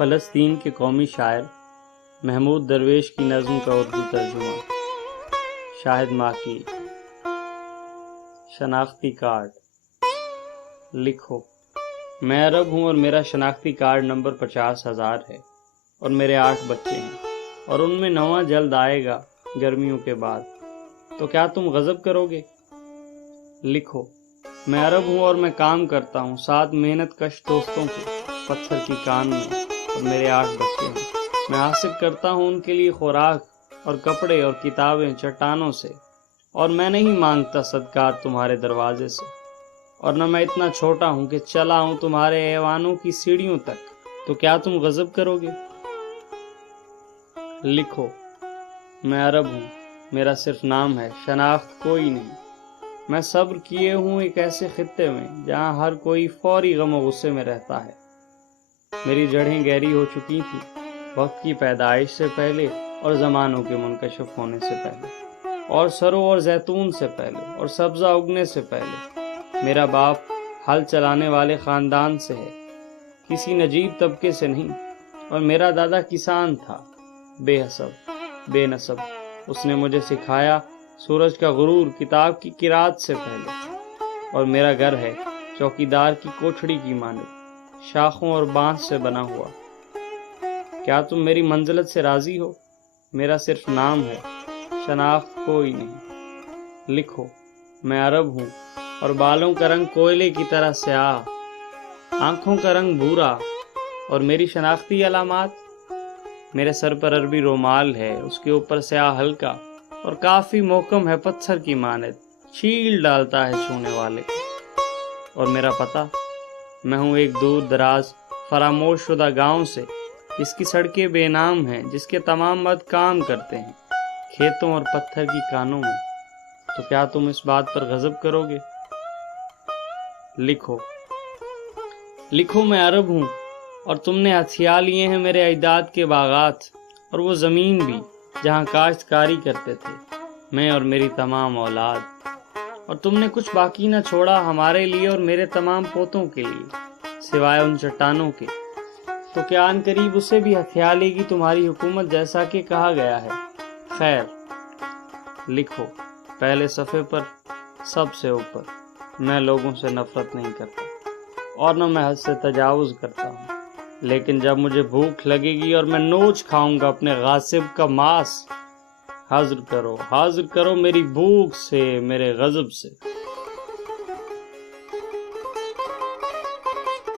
فلسطین کے قومی شاعر محمود درویش کی نظم کا اردو ترجمہ۔ شاہد ماکی۔ شناختی کارڈ۔ لکھو، میں عرب ہوں اور میرا شناختی کارڈ نمبر 50,000 ہے اور میرے 8 بچے ہیں اور ان میں 9واں جلد آئے گا گرمیوں کے بعد، تو کیا تم غضب کرو گے؟ لکھو، میں عرب ہوں اور میں کام کرتا ہوں 7 محنت کش دوستوں کے پتھر کی کان میں اور میرے 8 بچے ہیں۔ میں حاصل کرتا ہوں ان کے لیے خوراک اور کپڑے اور کتابیں چٹانوں سے، اور میں نہیں مانگتا صدقات تمہارے دروازے سے، اور نہ میں اتنا چھوٹا ہوں کہ چلا ہوں تمہارے ایوانوں کی سیڑھیوں تک، تو کیا تم غضب کرو گے؟ لکھو، میں عرب ہوں، میرا صرف نام ہے، شناخت کوئی نہیں۔ میں صبر کیے ہوں ایک ایسے خطے میں جہاں ہر کوئی فوری غم و غصے میں رہتا ہے۔ میری جڑیں گہری ہو چکی تھی وقت کی پیدائش سے پہلے اور زمانوں کے منکشف ہونے سے پہلے، اور سرو اور زیتون سے پہلے اور سبزہ اگنے سے پہلے۔ میرا باپ ہل چلانے والے خاندان سے ہے، کسی نجیب طبقے سے نہیں، اور میرا دادا کسان تھا، بے حسب بے نسب۔ اس نے مجھے سکھایا سورج کا غرور کتاب کی قرات سے پہلے، اور میرا گھر ہے چوکیدار کی کوٹھڑی کی مانند، شاخوں اور بانس سے بنا ہوا۔ کیا تم میری منزلت سے راضی ہو؟ میرا صرف نام ہے، شناخت کوئی نہیں۔ لکھو، میں عرب ہوں اور بالوں کا رنگ کوئلے کی طرح سیاہ، آنکھوں کا رنگ بھورا، اور میری شناختی علامات، میرے سر پر عربی رومال ہے، اس کے اوپر سیاہ ہلکا اور کافی محکم ہے، پتھر کی مانند، چھیل ڈالتا ہے چھونے والے۔ اور میرا پتہ، میں ہوں ایک دور دراز فراموش شدہ گاؤں سے، جس کی سڑکیں بے نام ہیں، جس کے تمام مرد کام کرتے ہیں کھیتوں اور پتھر کی کانوں میں، تو کیا تم اس بات پر غضب کرو گے؟ لکھو، میں عرب ہوں اور تم نے ہتھیا لیے ہیں میرے اجداد کے باغات اور وہ زمین بھی جہاں کاشتکاری کرتے تھے، میں اور میری تمام اولاد، اور تم نے کچھ باقی نہ چھوڑا ہمارے لیے اور میرے تمام پوتوں کے لیے سوائے ان چٹانوں کے، تو کیا ان قریب اسے بھی ہتھیا لے گی تمہاری حکومت، جیسا کہ کہا گیا ہے؟ خیر، لکھو، پہلے صفحے پر سب سے اوپر، میں لوگوں سے نفرت نہیں کرتا اور نہ میں حد سے تجاوز کرتا ہوں، لیکن جب مجھے بھوک لگے گی اور میں نوچ کھاؤں گا اپنے غاصب کا ماس، حاضر کرو میری بھوک سے، میرے غضب سے۔